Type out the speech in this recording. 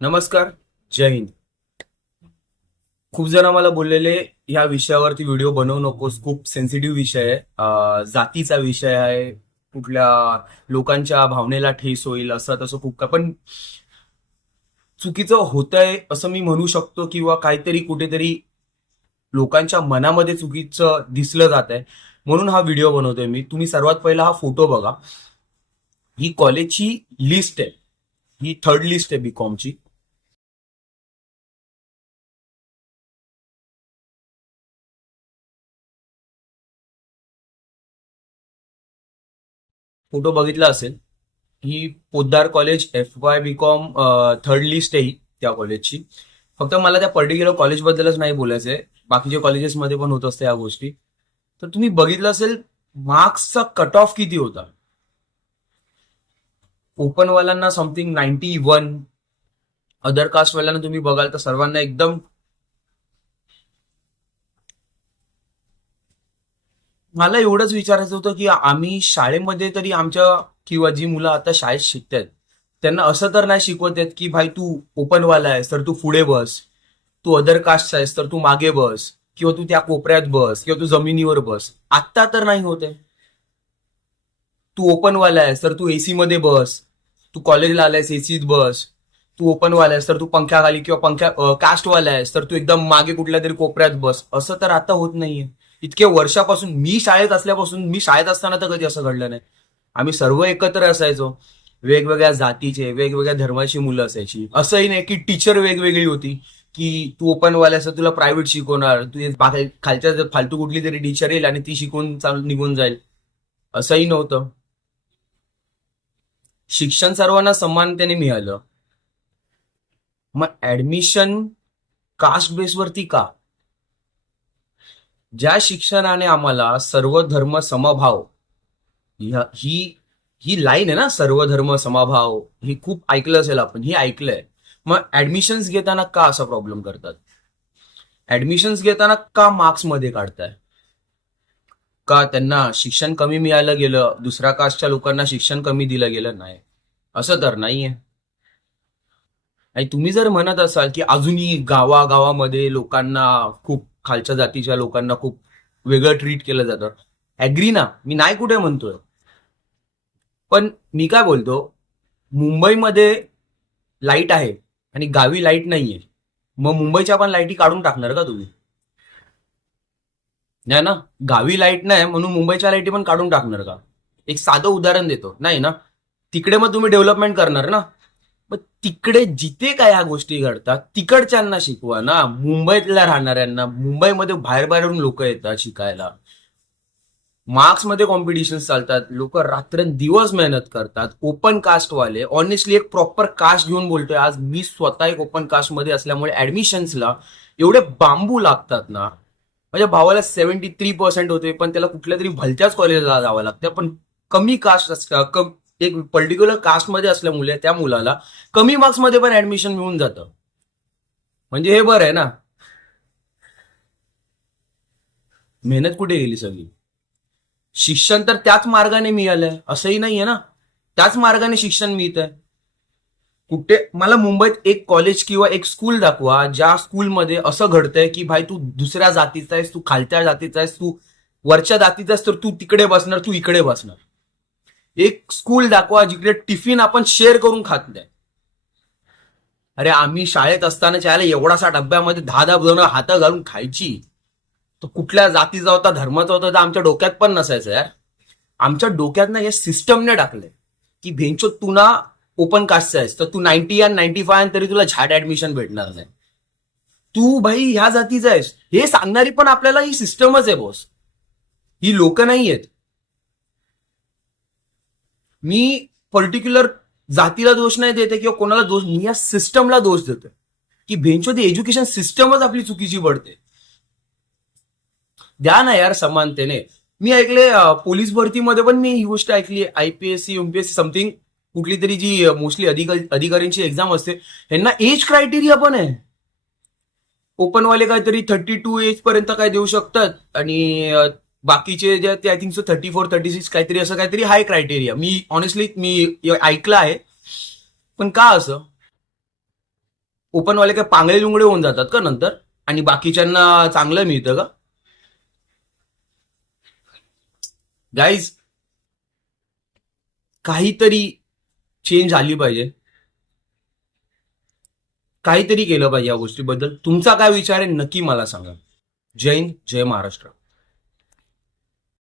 नमस्कार. जय हिंद. खूप जण मला बोललेले या विषयावरती व्हिडिओ बनवू नकोस, खूप सेन्सिटिव्ह विषय आहे, जातीचा विषय आहे, कुठल्या लोकांच्या भावनेला ठेस होईल असं तसं खूप काय. पण चुकीचं होतंय असं मी म्हणू शकतो, किंवा काहीतरी कुठेतरी लोकांच्या मनामध्ये चुकीचं दिसलं जात आहे, म्हणून हा व्हिडिओ बनवतोय मी. तुम्ही सर्वात पहिला हा फोटो बघा. ही कॉलेजची लिस्ट आहे, ही थर्ड लिस्ट आहे बीकॉमची. फोटो बघितला असेल. ही Poddar college FY BCom third list आहे ही त्या कॉलेजची. फक्त मला त्या पर्टिक्युलर कॉलेजबद्दलच नाही बोलायचंय, बाकीच्या कॉलेजेसमध्ये पण होत असते या गोष्टी. तर तुम्ही बघितलं असेल, मार्क्सचा कट ऑफ किती होता. ओपनवाल्यांना समथिंग 91, अदर कास्टवाल्यांना तुम्ही बघाल तर सर्वांना एकदम. मला एवढंच विचारायचं होतं की आम्ही शाळेमध्ये तरी आमच्या, किंवा जी मुलं आता शाळेत शिकतात त्यांना असं तर नाही शिकवत आहेत की भाई तू ओपनवाला आहेस तर तू पुढे बस, तू अदर कास्ट आहेस तर तू मागे बस, किंवा तू त्या कोपऱ्यात बस, किंवा तू जमिनीवर बस. आत्ता तर नाही होते. तू ओपनवाला आहेस तर तू एसी मध्ये बस, तू कॉलेजला आलायस एसीत बस. तू ओपनवाला आहेस तर तू पंख्याखाली, किंवा कास्टवाला आहेस तर तू एकदम मागे कुठल्या तरी कोपऱ्यात बस. असं तर आता होत नाहीये. इतक्या वर्षापासून मी शाळेत असल्यापासून, मी शाळेत असताना तर कधी असं घडलं नाही. आम्ही सर्व एकत्र असायचो. वेगवेगळ्या जातीचे, वेगवेगळ्या धर्माची मुलं असायची. असंही नाही की टीचर वेगवेगळी होती, की तू ओपनवाला असं तुला प्रायव्हेट शिकवणार, तू खालच्या फालतू कुठली तरी टीचर येईल आणि ती शिकवून निघून जाईल. असंही नव्हतं. शिक्षण सर्वांना समानतेने मिळालं. मग ऍडमिशन कास्ट बेसवरती का? ज्या शिक्षणाने आम्हाला सर्व धर्म समभाव, ही ही लाईन आहे ना, सर्व धर्म समभाव, ही खूप ऐकलं असेल आपण, ही ऐकलंय. मग ऍडमिशन्स घेताना का असा प्रॉब्लेम करतात? ऍडमिशन्स घेताना का मार्क्स मध्ये काढताय? का त्यांना शिक्षण कमी मिळालं गेलं, दुसऱ्या कास्टच्या लोकांना शिक्षण कमी दिलं गेलं? नाही, असं तर नाहीये. आणि तुम्ही जर म्हणत असाल की अजूनही गावागावामध्ये लोकांना, खूप खालच्या जातीच्या लोकांना खूप वेगळं ट्रीट केलं जातं, ऍग्री ना, मी नाही कुठे म्हणतोय. पण मी काय बोलतो, मुंबईमध्ये लाईट आहे आणि गावी लाईट नाहीये. मग मुंबईच्या पण लाईटी काढून टाकणार का तुम्ही? नाही ना. गावी लाईट नाही म्हणून मुंबईच्या लाईटी पण काढून टाकणार का? एक साधं उदाहरण देतो, नाही ना. तिकडे मग तुम्ही डेव्हलपमेंट करणार ना. मग तिकडे जिथे काय ह्या गोष्टी घडतात तिकडच्यांना शिकवा ना. मुंबईतल्या राहणाऱ्यांना, मुंबईमध्ये बाहेर बाहेरून लोक येतात शिकायला. मार्क्समध्ये कॉम्पिटिशन चालतात, लोक रात्रंदिवस मेहनत करतात. ओपन कास्टवाले, ऑनेस्टली एक प्रॉपर कास्ट घेऊन बोलतोय आज, मी स्वतः एक ओपन कास्टमध्ये असल्यामुळे ऍडमिशन्सला एवढे बांबू लागतात ना. माझ्या भावाला 73% होते, पण त्याला कुठल्या तरी भलत्याच कॉलेजला जावं लागतं. पण कमी कास्ट, एक पर्टिक्युलर कास्टमध्ये असल्यामुळे त्या मुलाला कमी मार्क्समध्ये पण ऍडमिशन मिळून जातं. म्हणजे हे बरं आहे ना. मेहनत कुठे गेली सगळी? शिक्षण तर त्याच मार्गाने मिळालंय असंही नाहीये ना. त्याच मार्गाने शिक्षण मिळतंय. कुठे मला मुंबईत एक कॉलेज किंवा एक स्कूल दाखवा ज्या स्कूलमध्ये असं घडतंय की भाई तू दुसऱ्या जातीचा आहेस, तू खालच्या जातीचा आहेस, तू वरच्या जातीचा आहेस तर तू तिकडे बसणार, तू इकडे बसणार. एक स्कूल दाखवा जिकडे टिफिन आपण शेअर करून खात नाही. अरे आम्ही शाळेत असताना चायला एवढासा डब्यामध्ये 10-10 जण हात घालून खायची. तो कुठल्या जातीचा होता, धर्माचा होता, तर आमच्या डोक्यात पण नसायचं यार. आमच्या डोक्यात ना हे सिस्टमने टाकलंय की भेंचो तू ना ओपन कास्टचा आहेस तर तू 90 आणि 95 तरी तुला झाड ऍडमिशन भेटणार नाही. तू भाई ह्या जातीचा आहेस हे सांगणारी पण आपल्याला ही सिस्टमच आहे बॉस. ही लोक नाही आहेत. मी पर्टिक्युलर जातीला दोष नाही देते किंवा कोणाला दोष, मी या सिस्टमला दोष देतोय की भेंचो ती एज्युकेशन सिस्टमच आपली चुकीची पडते. द्या ना यार समानतेने. मी ऐकले पोलीस भरतीमध्ये पण मी ही गोष्ट ऐकली, IPSC UPSC समथिंग, कुठली तरी जी मोस्टली अधिकाऱ्यांची एक्झाम असते, यांना एज क्रायटेरिया पण आहे. ओपनवाले काहीतरी 32 एज पर्यंत काय देऊ शकतात, आणि बाकीचे जे ते आय थिंक सो 34-36 काहीतरी, असं काहीतरी हाय क्रायटेरिया. मी ऑनेस्टली मी ऐकलं आहे. पण का असं? ओपनवाले काय पांगळे लुंगडे होऊन जातात का नंतर, आणि बाकीच्यांना चांगलं मिळतं का? गाईज, काहीतरी चेंज आली पाहिजे, काहीतरी केलं पाहिजे या गोष्टीबद्दल. तुमचा काय विचार आहे नक्की मला सांगा. जय हिंद, जय महाराष्ट्र.